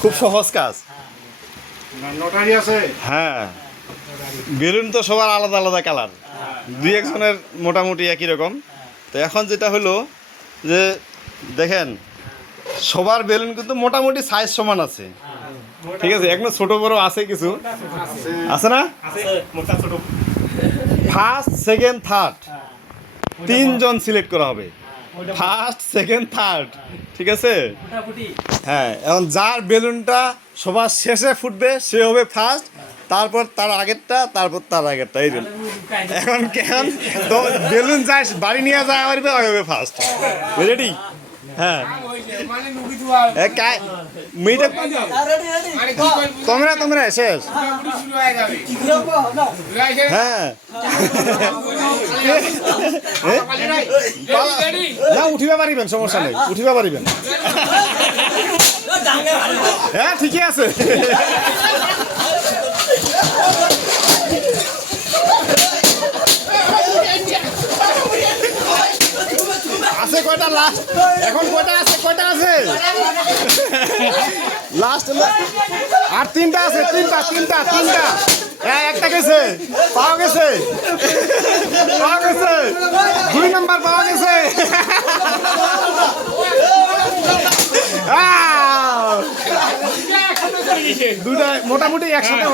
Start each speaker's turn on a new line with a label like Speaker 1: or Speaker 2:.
Speaker 1: খুব সহজ কাজ।
Speaker 2: নোটারি আছে।
Speaker 1: হ্যাঁ। বেলুন তো সবার আলাদা আলাদা কালার। দুই একজনের মোটামুটি একই রকম। তো এখন যেটা হলো যে দেখেন সবার বেলুন কিন্তু মোটামুটি সাইজ সমান আছে। ঠিক আছে এখনও ছোট বড় আছে কিছু? আছে না? ফার্স্ট সেকেন্ড থার্ড তিনজন সিলেক্ট করা হবে। ফার্স্ট সেকেন্ড থার্ড ঠিক আছে হ্যাঁ এখন যার বেলুনটা সবার শেষে ফুটবে সে হবে ফার্স্ট তারপর তার আগেরটা তারপর তার আগেরটা এই জন্য এখন কেন তো বেলুন যায় বাড়ি নিয়ে যায় আমার হবে ফার্স্ট রেডি হ্যাঁ এ কাই মিটা তোমরা তোমরা শেষ হ্যাঁ না উঠিবা পারিবেন সমস্যা নেই। উঠিবা পারিবেন হ্যাঁ ঠিকই আছে। আছে কয়টা লাস্ট এখন কয়টা আছে কয়টা আছে? লাস্ট আর তিনটা আছে তিনটা তিনটা তিনটা। হ্যাঁ একটা গেছে পাওয়া গেছে পাওয়া গেছে দুই নাম্বার পাওয়া গেছে আহ! দুটা মোটামুটি একসাথে